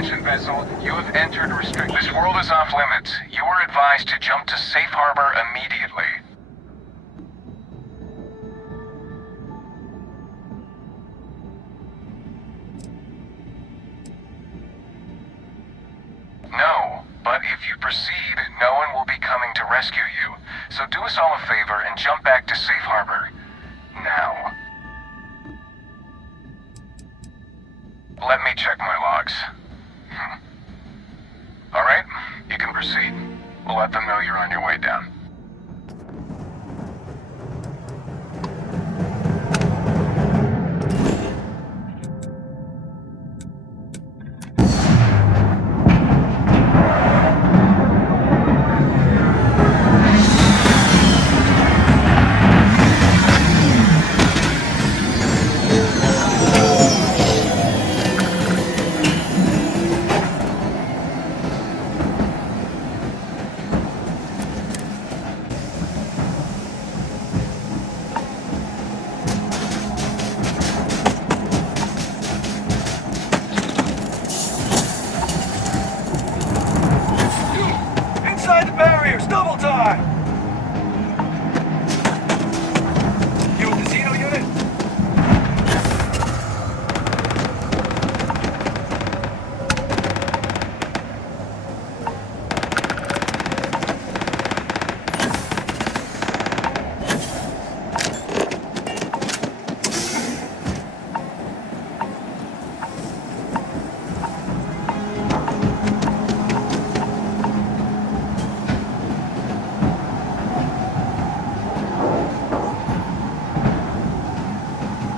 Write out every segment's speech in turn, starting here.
Attention, vessel. You have entered restricted. This world is off limits. You are advised to jump to safe harbor immediately. No, but if you proceed, no one will be coming to rescue you. So do us all a favor and jump back to safe harbor. Now. Let me check my logs. Alright, you can proceed. We'll let them know you're on your way down.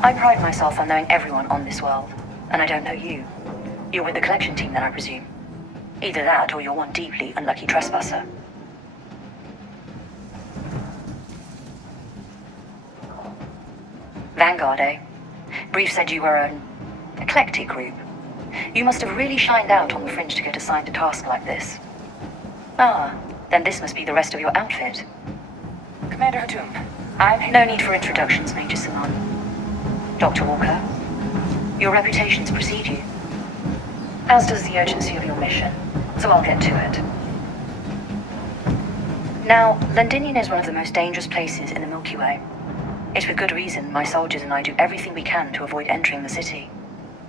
I pride myself on knowing everyone on this world, and I don't know you. You're with the collection team then, I presume. Either that, or you're one deeply unlucky trespasser. Vanguard, eh? Brief said you were an eclectic group. You must have really shined out on the fringe to get assigned a task like this. Ah, then this must be the rest of your outfit. Commander Hatum, I'm... No need for introductions, Major Saman. Dr. Walker, your reputations precede you, as does the urgency of your mission, so I'll get to it. Now, Londinian is one of the most dangerous places in the Milky Way. It's with good reason my soldiers and I do everything we can to avoid entering the city.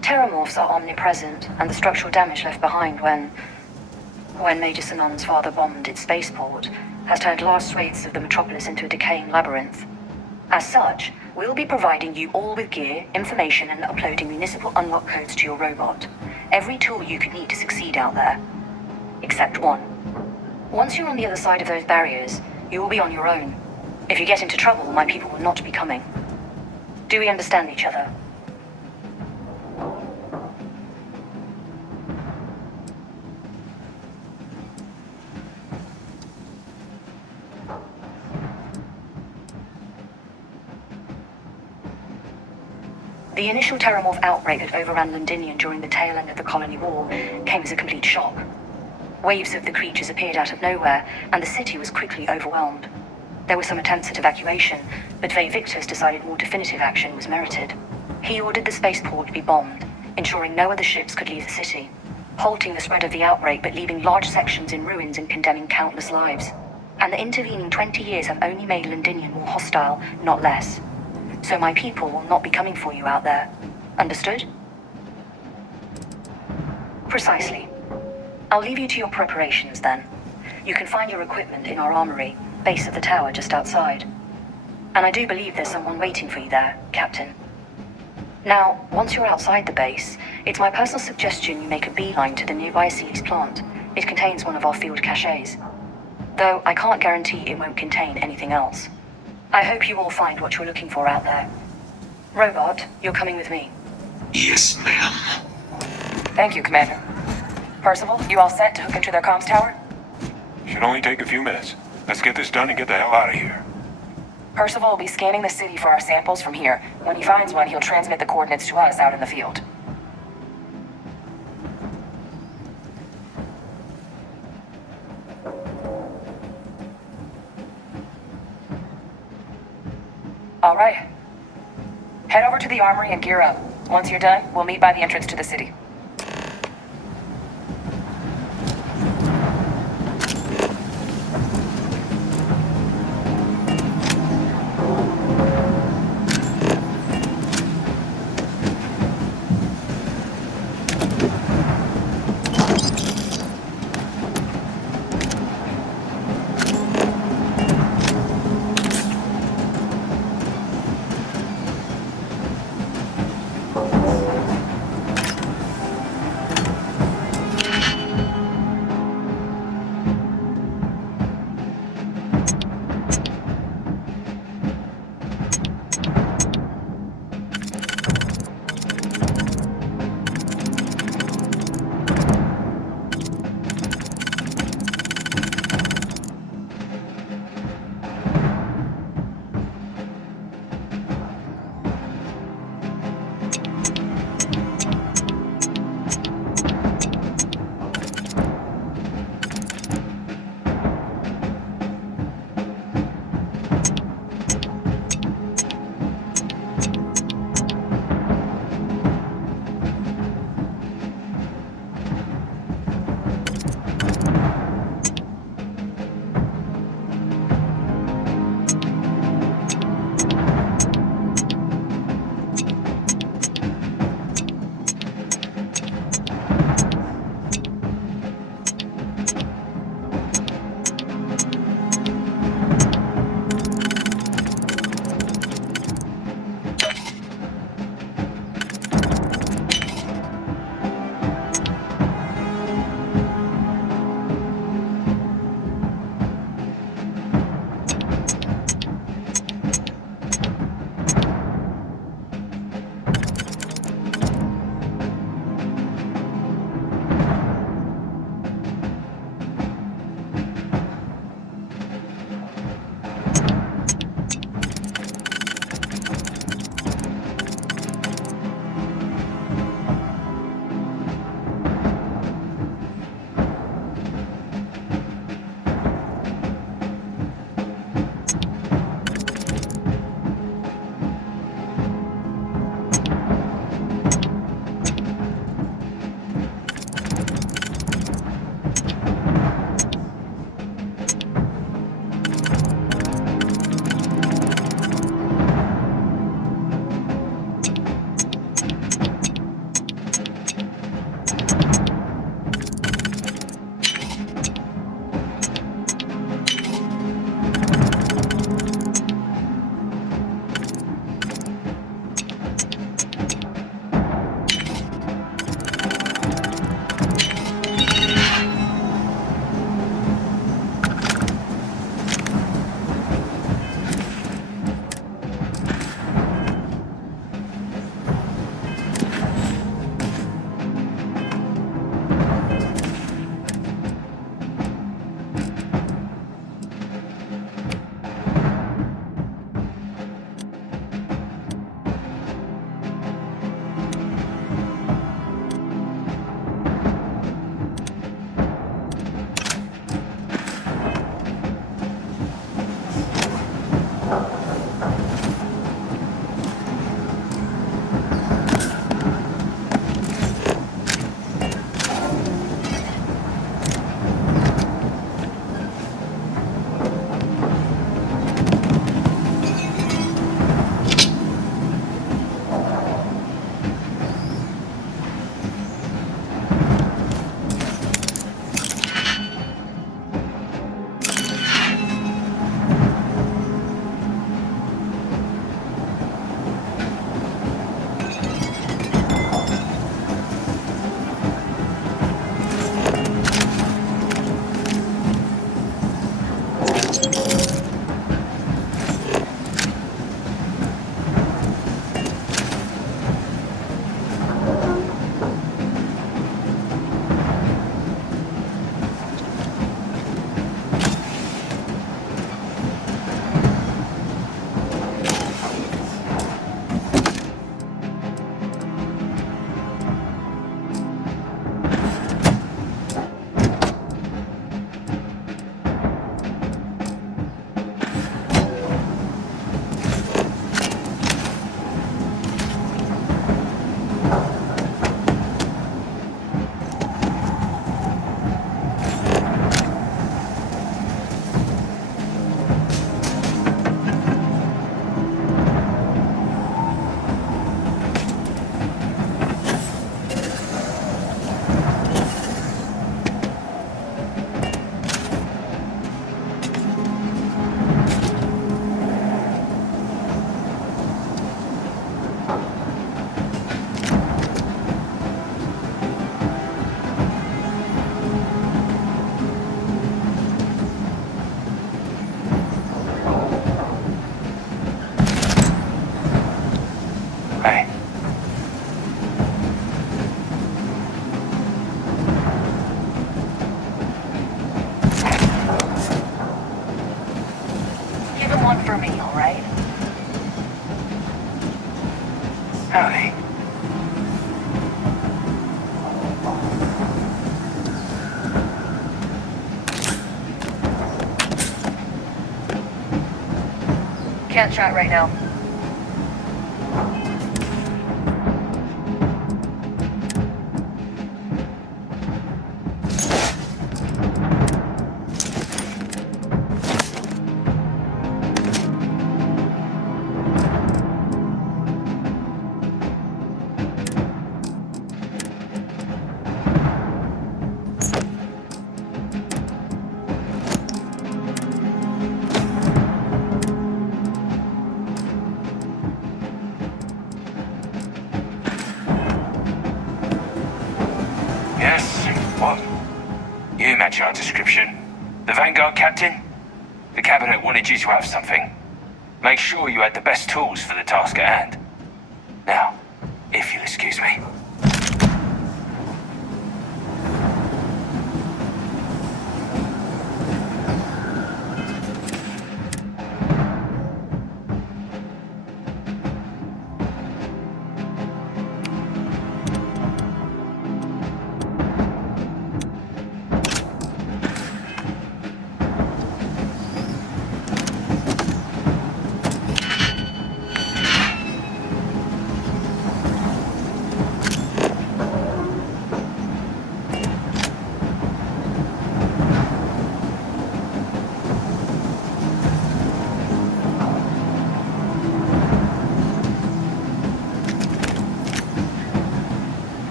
Terramorphs are omnipresent, and the structural damage left behind when Major Saman's father bombed its spaceport has turned large swathes of the metropolis into a decaying labyrinth. As such, we'll be providing you all with gear, information, and uploading municipal unlock codes to your robot. Every tool you could need to succeed out there. Except one. Once you're on the other side of those barriers, you will be on your own. If you get into trouble, my people will not be coming. Do we understand each other? The initial Terramorph outbreak that overran Londinian during the tail end of the colony war came as a complete shock. Waves of the creatures appeared out of nowhere, and the city was quickly overwhelmed. There were some attempts at evacuation, but Vay Victor's decided more definitive action was merited. He ordered the spaceport to be bombed, ensuring no other ships could leave the city, halting the spread of the outbreak but leaving large sections in ruins and condemning countless lives. And the intervening 20 years have only made Londinian more hostile, not less. So my people will not be coming for you out there. Understood? Precisely. I'll leave you to your preparations then. You can find your equipment in our armory, base of the tower just outside. And I do believe there's someone waiting for you there, Captain. Now, once you're outside the base, it's my personal suggestion you make a beeline to the nearby Ceres plant. It contains one of our field caches. Though I can't guarantee it won't contain anything else. I hope you all find what you're looking for out there. Robot, you're coming with me. Yes, ma'am. Thank you, Commander. Percival, you all set to hook into their comms tower? Should only take a few minutes. Let's get this done and get the hell out of here. Percival will be scanning the city for our samples from here. When he finds one, he'll transmit the coordinates to us out in the field. All right. Head over to the armory and gear up. Once you're done, we'll meet by the entrance to the city. Howdy. Can't chat right now. What? You match our description. The Vanguard captain? The cabinet wanted you to have something. Make sure you had the best tools for the task at hand. Now, if you'll excuse me.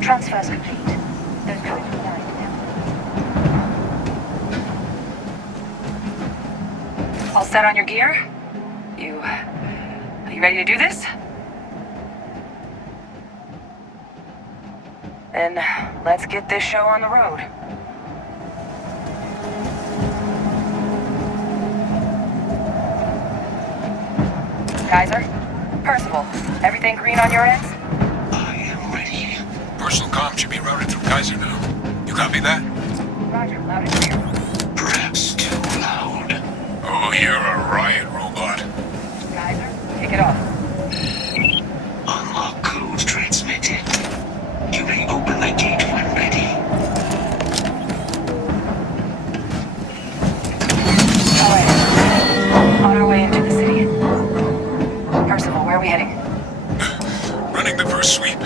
Transfers complete. Those codes were now. All set on your gear? Are you ready to do this? Then let's get this show on the road. Kaiser? Percival, everything green on your ends? I am ready. Personal comm should be routed through Kaiser now. You copy that? Roger, loud and clear. Perhaps too loud. Oh, you're a riot robot. Kaiser, kick it off. Unlock code transmitted. You may open the gate when ready. Alright. On our way into the city. Percival, where are we heading? Running the first sweep.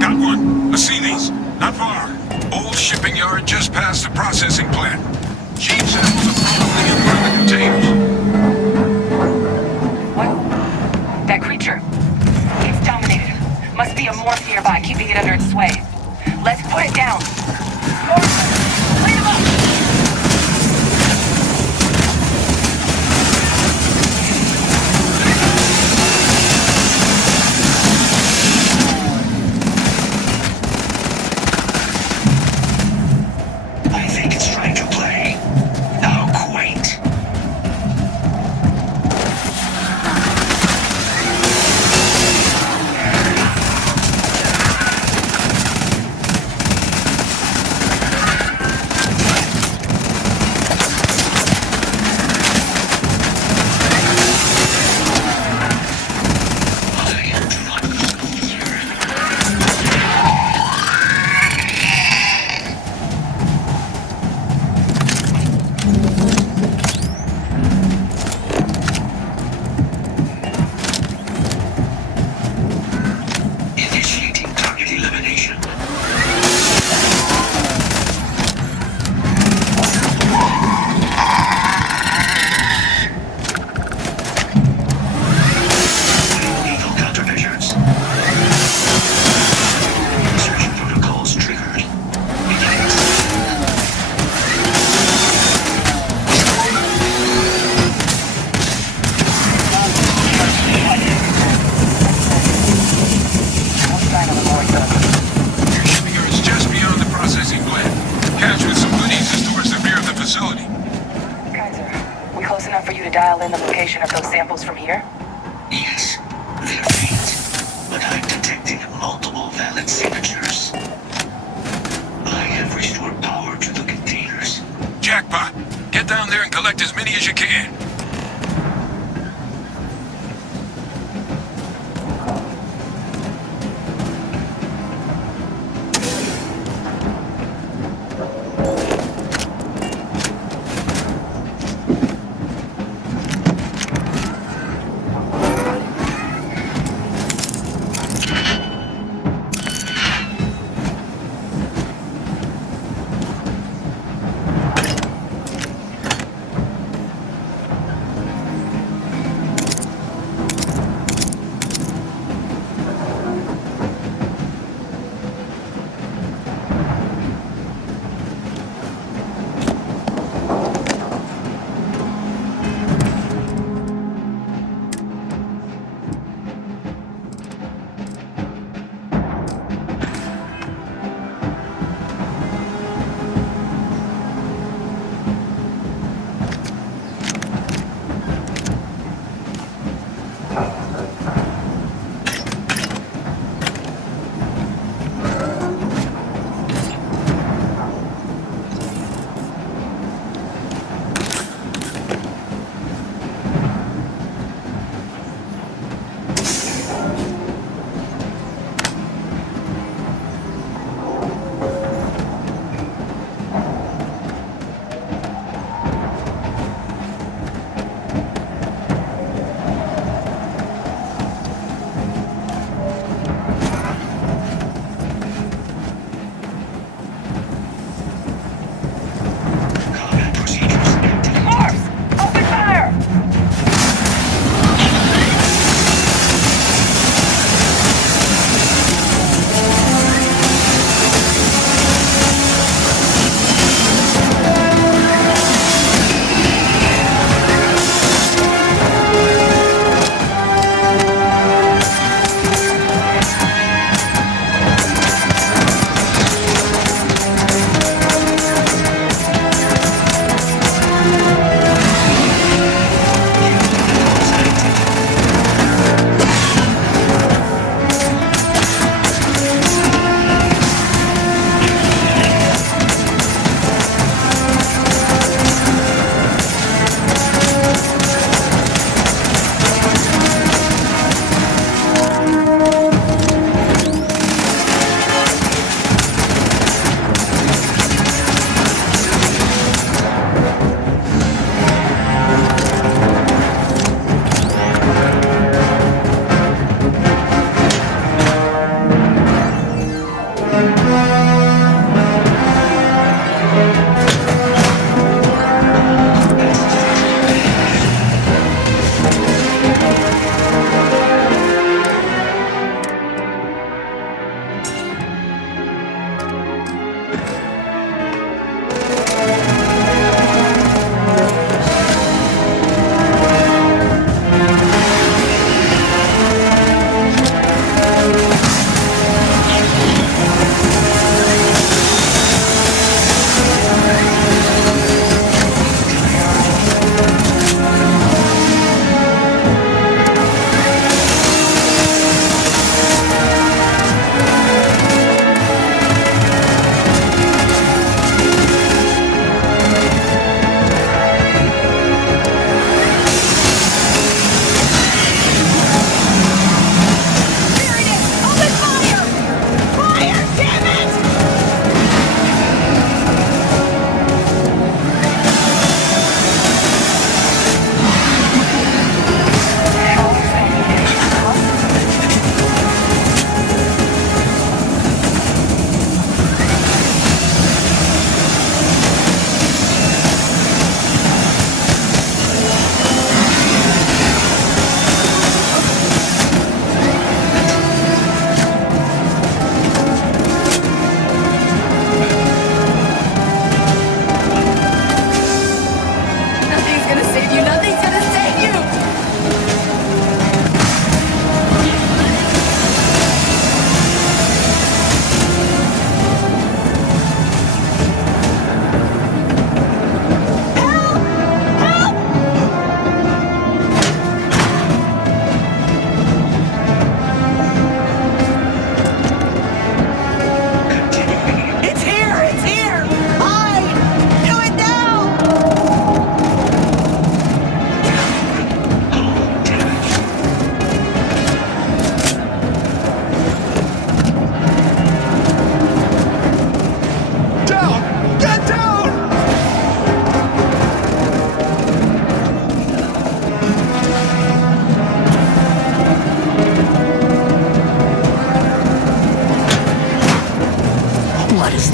Got one. I see these. Not far. Old shipping yard just past the processing plant. Gene samples are probably in one of the containers. What? That creature. It's dominated. Must be a morph nearby, keeping it under its sway. Let's put it down. Clean him up! I think it's trying to play. How quaint. from here? Yes, they're faint, but I'm detecting multiple valid signatures. I have restored power to the containers. Jackpot! Get down there and collect as many as you can.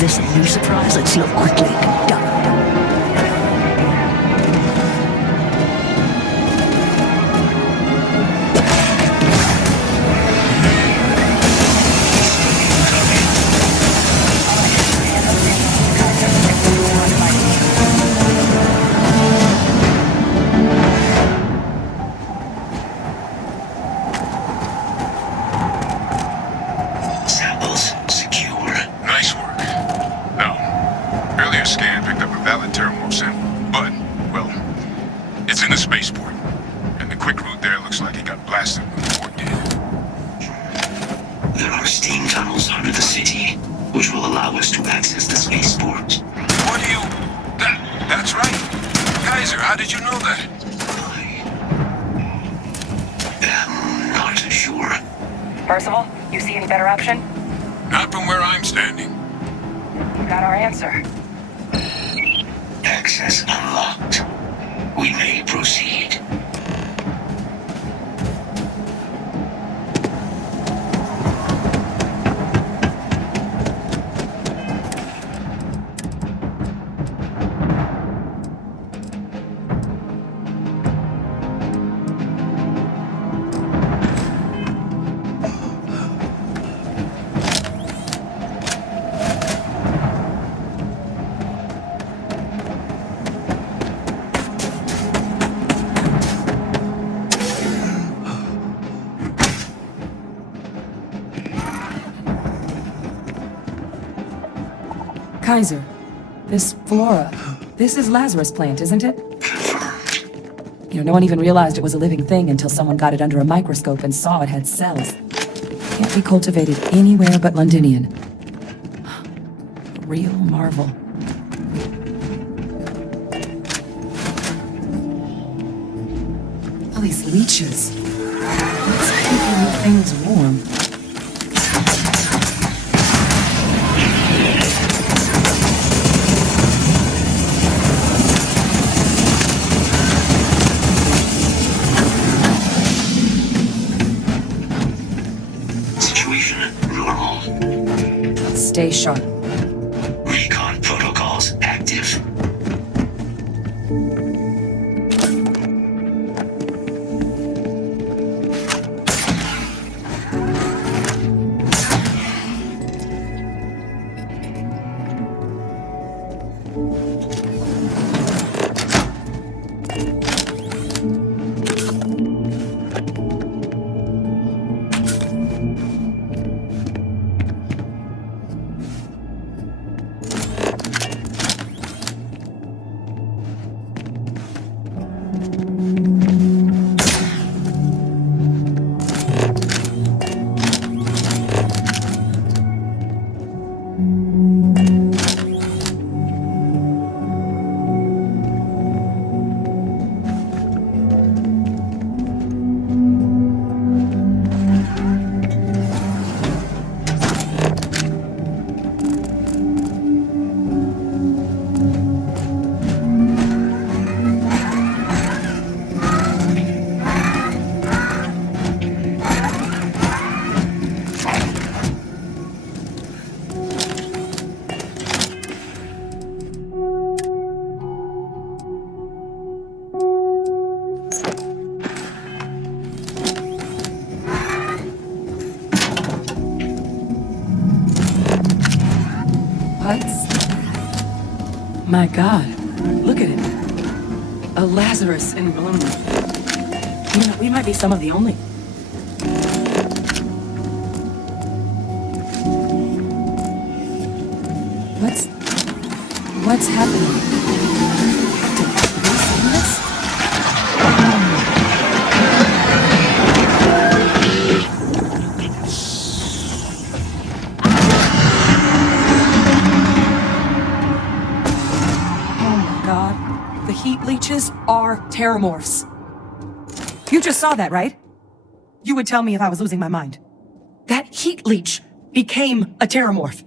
this a new surprise? Let's look quickly. Done. Samples secure. Nice work. No. Earlier scan picked up a valid Terramorph sample, but, well, it's in the spaceport. And the quick route there looks like it got blasted when the port did. There are steam tunnels under the city, which will allow us to access the spaceport. What do you... That's right. Kaiser, how did you know that? I'm not sure. Percival, you see any better option? Not from where I'm standing. You got our answer. Access unlocked. We may proceed. Kaiser, this flora, this is Lazarus plant, isn't it? You know, no one even realized it was a living thing until someone got it under a microscope and saw it had cells. Can't be cultivated anywhere but Londinian. A real marvel. All these leeches. What's keeping the things warm? Stay sharp. Recon protocols active. My God, look at it. A Lazarus in bloom. You know, we might be some of the only. What's happening? Did you see this? The heat leeches are Terramorphs. You just saw that, right? You would tell me if I was losing my mind. That heat leech became a Terramorph.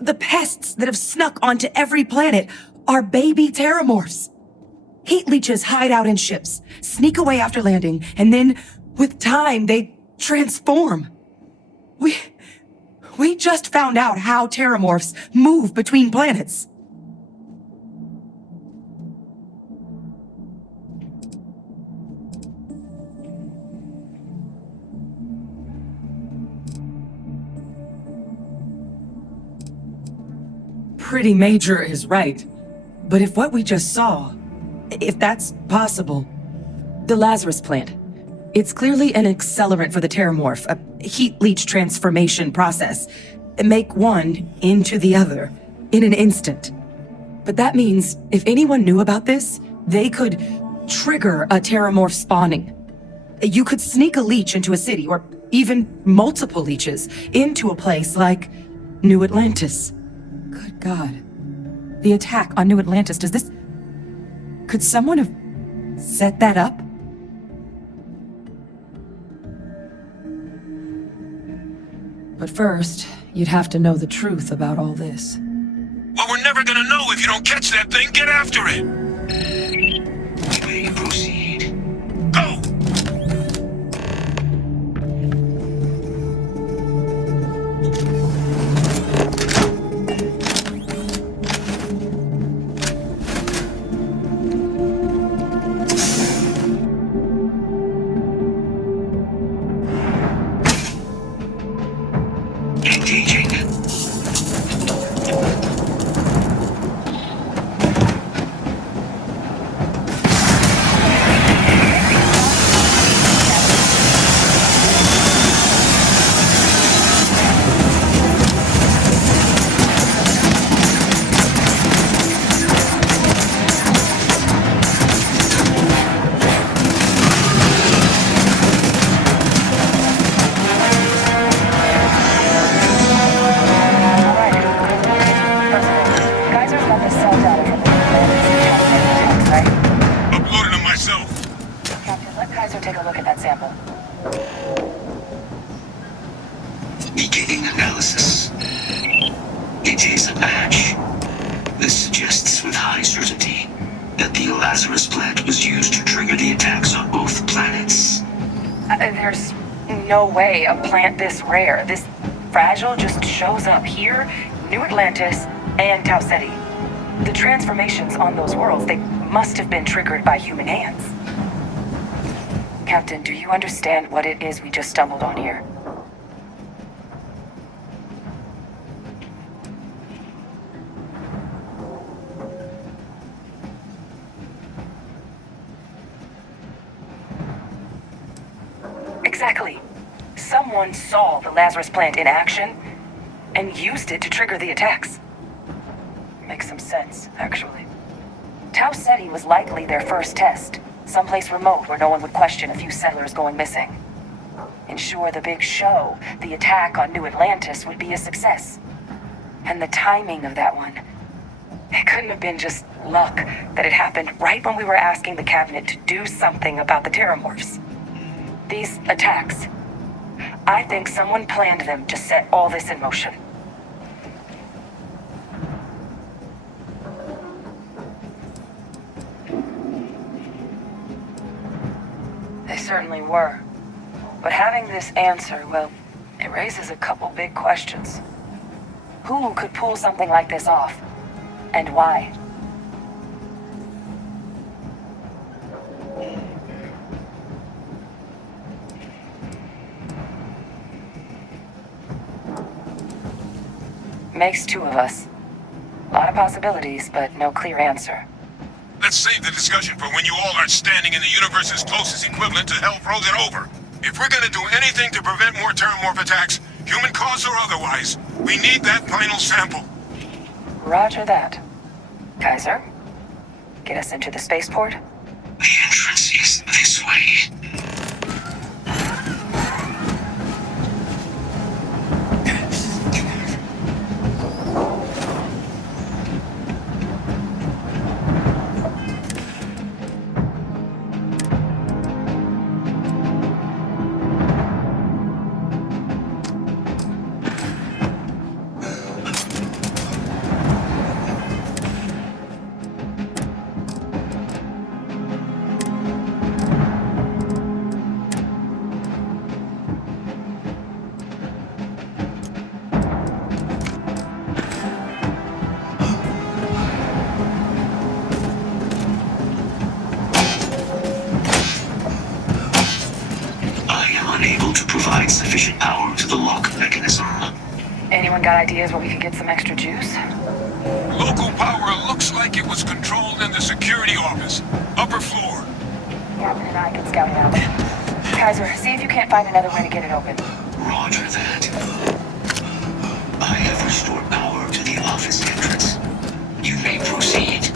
The pests that have snuck onto every planet are baby Terramorphs. Heat leeches hide out in ships, sneak away after landing, and then, with time, they transform. We We just found out how terramorphs move between planets. Pretty major is right. But if what we just saw, if that's possible, the Lazarus plant, it's clearly an accelerant for the Terramorph, a heat leach transformation process. Make one into the other in an instant. But that means if anyone knew about this, they could trigger a Terramorph spawning. You could sneak a leech into a city, or even multiple leeches, into a place like New Atlantis. Good God. The attack on New Atlantis, could someone have set that up? But first, you'd have to know the truth about all this. Well, we're never gonna know if you don't catch that thing. Get after it! May proceed. Go! Engaging. Beginning analysis. It is a match. This suggests with high certainty that the Lazarus plant was used to trigger the attacks on both planets. There's no way a plant this rare, this fragile, just shows up here, New Atlantis, and Tau Ceti. The transformations on those worlds, they must have been triggered by human hands. Captain, do you understand what it is we just stumbled on here? Exactly. Someone saw the Lazarus plant in action and used it to trigger the attacks. Makes some sense, actually. Tau Ceti was likely their first test, someplace remote where no one would question a few settlers going missing. Ensure the big show, the attack on New Atlantis, would be a success. And the timing of that one, it couldn't have been just luck that it happened right when we were asking the cabinet to do something about the Terramorphs. These attacks, I think someone planned them to set all this in motion. They certainly were. But having this answer, well, it raises a couple big questions. Who could pull something like this off? And why? Makes two of us. A lot of possibilities, but no clear answer. Let's save the discussion for when you all are standing in the universe's closest equivalent to hell frozen over. If we're gonna do anything to prevent more Terramorph attacks, human cause or otherwise, we need that final sample. Roger that. Kaiser, get us into the spaceport? The entrance is this way. provide sufficient power to the lock mechanism. Anyone got ideas where we could get some extra juice? Local power looks like it was controlled in the security office. Upper floor. Captain and I can scout it out. Kaiser, see if you can't find another way to get it open. Roger that. I have restored power to the office entrance. You may proceed.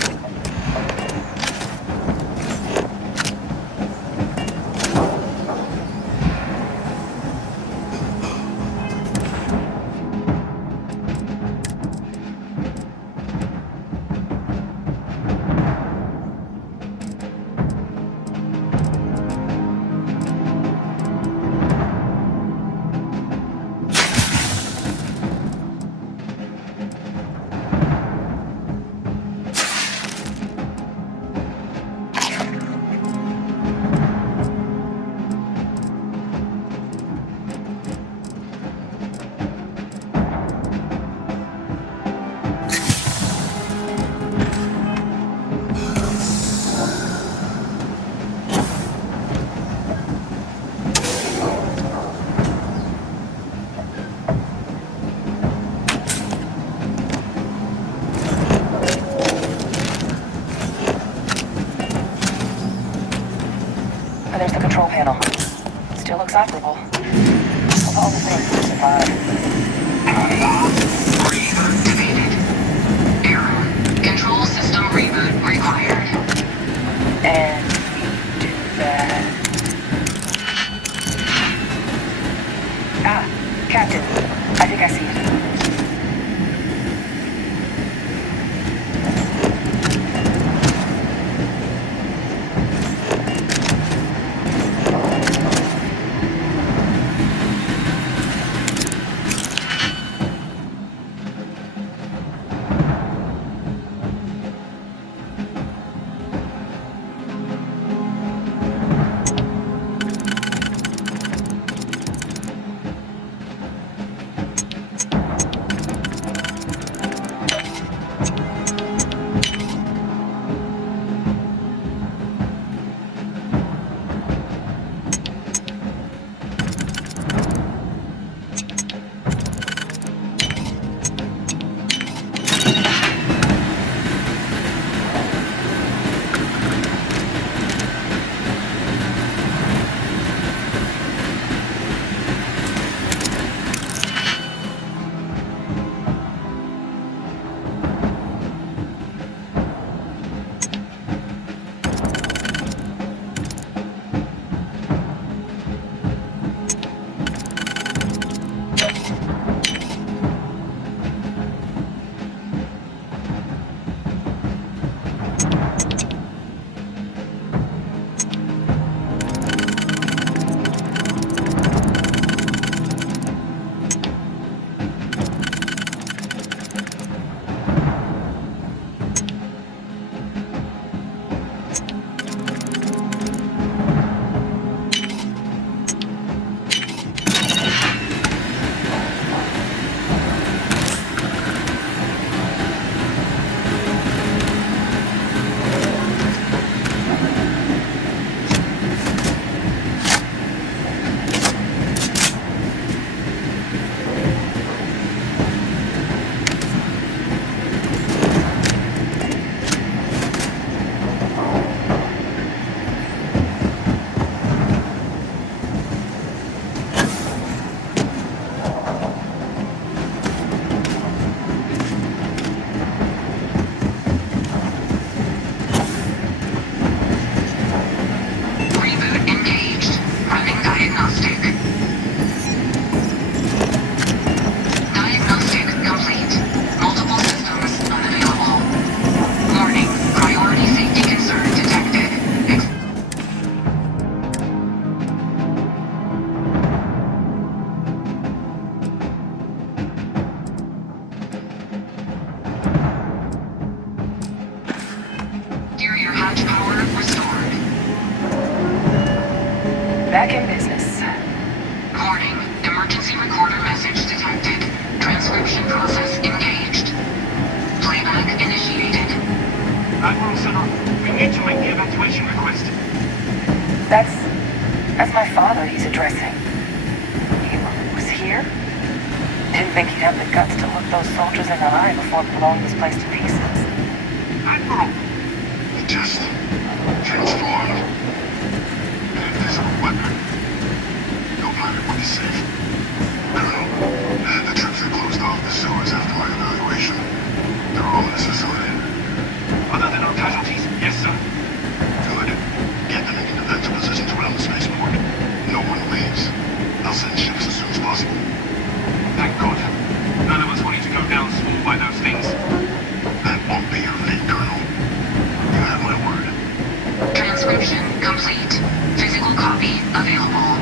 There's the control panel. Still looks operable. Of all the things to survive. Activated. Error. Control system reboot required. And do that. Ah, Captain. I think I see it. Back in business. Warning. Emergency recorder message detected. Transcription process engaged. Playback initiated. Admiral Center, we need to make the evacuation request. That's my father he's addressing. here? Didn't think he'd have the guts to look those soldiers in the eye before blowing this place to pieces. Admiral! It just transformed. An invisible weapon. No planet would be safe. Colonel, the troops that closed off the sewers after my evaluation. They're all in this facility. Other than our casualties? Yes, sir. Good. Get them into defensive positions around the spaceport. No one leaves. I'll send ships as soon as possible. Thank God. None of us wanted to go down small by those things. That won't be your fate, Colonel. You have my word. Transcription complete. Physical copy available.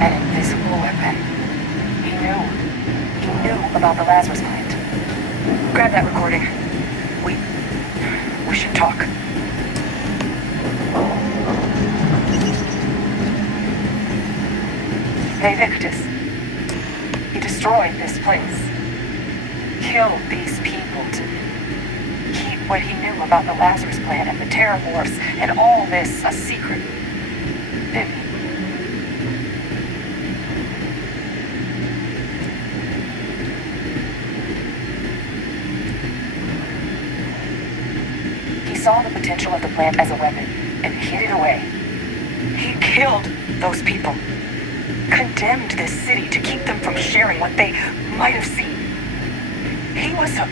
An invisible weapon. He knew. He knew about the Lazarus plant. Grab that recording. We should talk. Hey, Victus. He destroyed this place. Killed these people to keep what he knew about the Lazarus plant and the Terramorphs and all this a secret. Didn't he? He saw the potential of the plant as a weapon and hid it away. He killed those people. Condemned this city to keep them from sharing what they might have seen. He was a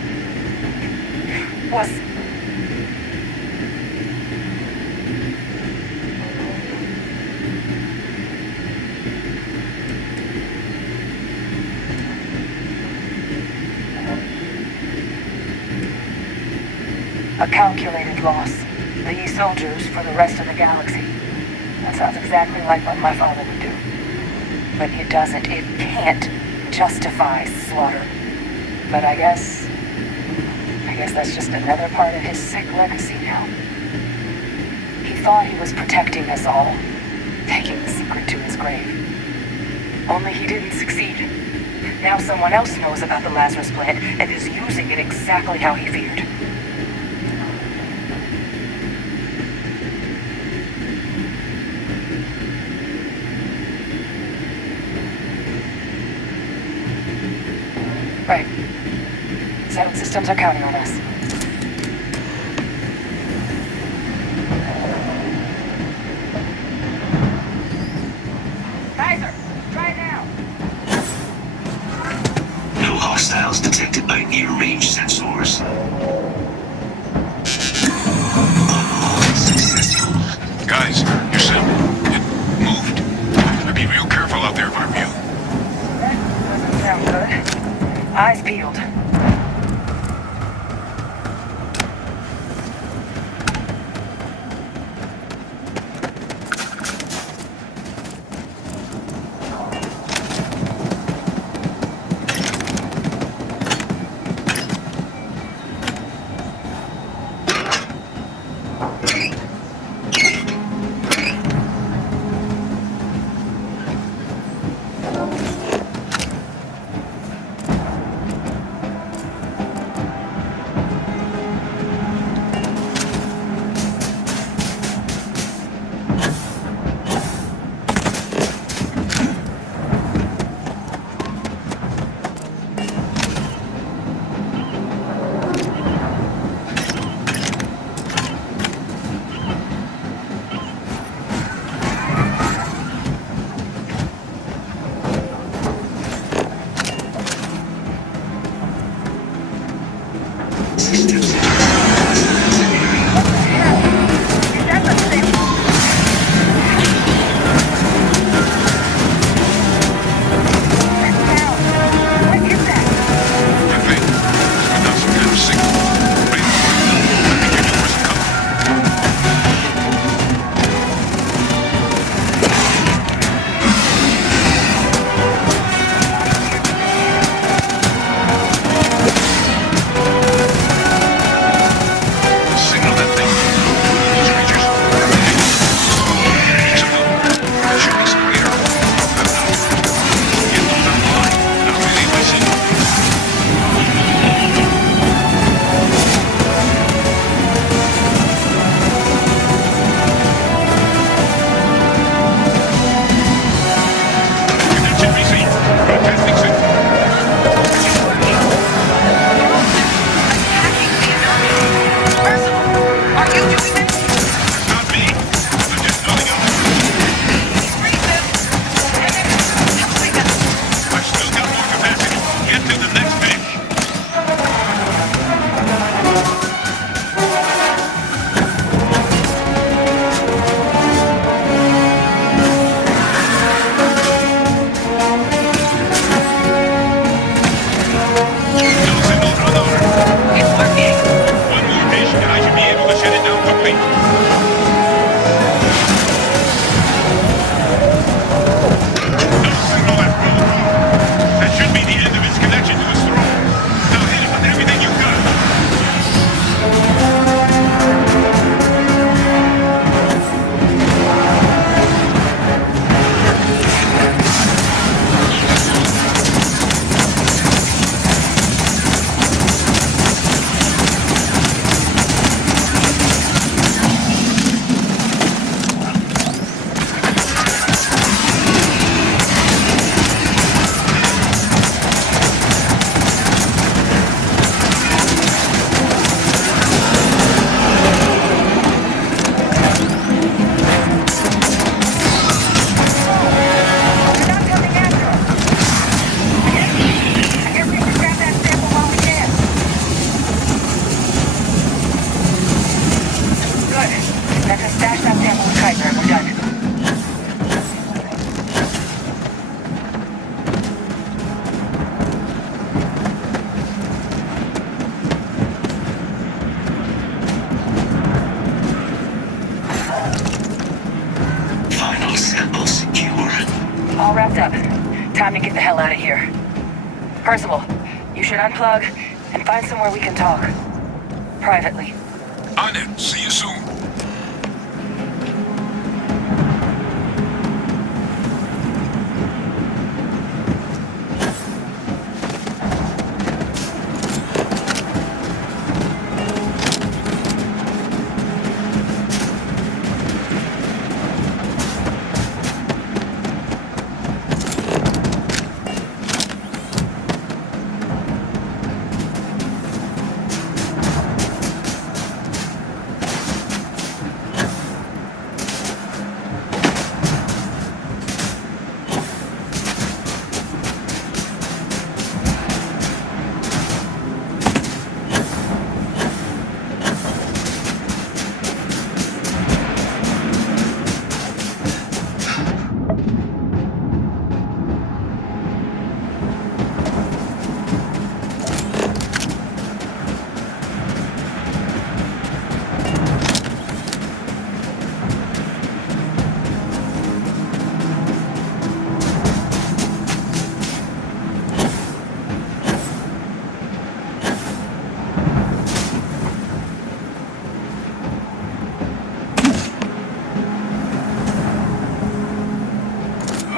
calculated loss. These soldiers for the rest of the galaxy. That sounds exactly like what my father would do. But it doesn't, it can't justify slaughter. But I guess that's just another part of his sick legacy now. He thought he was protecting us all, taking the secret to his grave. Only he didn't succeed. Now someone else knows about the Lazarus plant and is using it exactly how he feared. Right. Settled systems are counting on us. Kaiser, try now. No hostiles detected by near-range sensors. Successful. Guys, your sample. It moved. I'd be real careful out there if I were you. That doesn't sound good. Eyes peeled. All wrapped up. Time to get the hell out of here. Percival, you should unplug and find somewhere we can talk. Privately. On it. See you soon.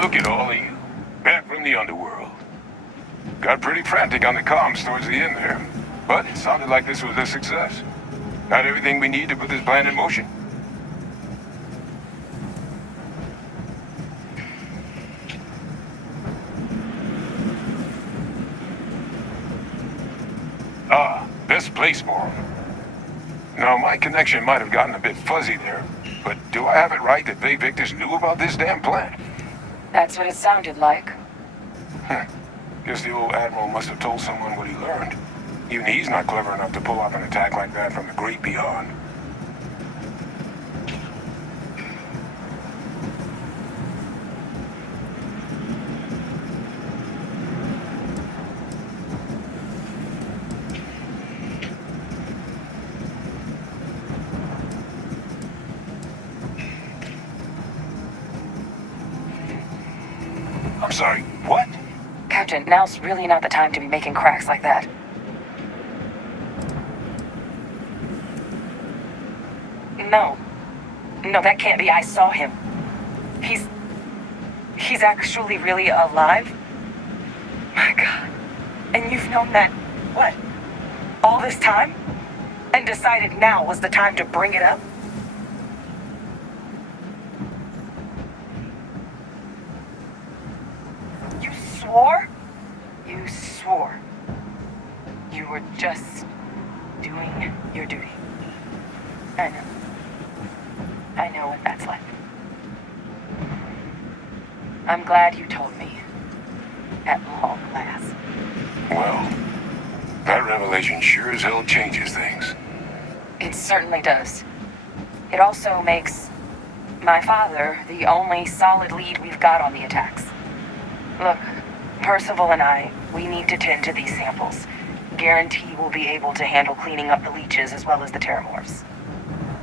Look at all of you. Back from the underworld. Got pretty frantic on the comms towards the end there. But it sounded like this was a success. Got everything we need to put this plan in motion. Best place for him. Now, my connection might have gotten a bit fuzzy there, but do I have it right that Bay Victus knew about this damn plan? That's what it sounded like. Guess the old Admiral must have told someone what he learned. Even he's not clever enough to pull off an attack like that from the great beyond. I'm sorry, what? Captain, now's really not the time to be making cracks like that. No. No, that can't be. I saw him. He's actually really alive? My God. And you've known that, what? All this time? And decided now was the time to bring it up? You swore? You swore. You were just doing your duty. I know. I know what that's like. I'm glad you told me. At long last. Well, that revelation sure as hell changes things. It certainly does. It also makes my father the only solid lead we've got on the attacks. Look, Percival and I, we need to tend to these samples. Guarantee we'll be able to handle cleaning up the leeches as well as the Terramorphs.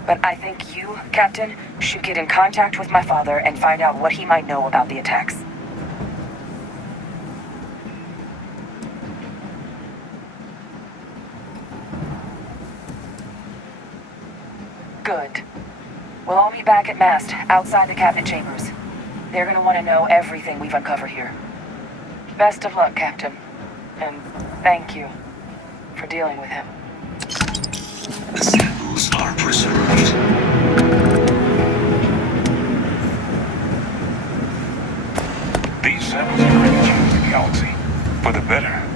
But I think you, Captain, should get in contact with my father and find out what he might know about the attacks. Good. We'll all be back at mast, outside the cabinet chambers. They're gonna want to know everything we've uncovered here. Best of luck, Captain. And thank you for dealing with him. The samples are preserved. These samples are going to change the galaxy. For the better.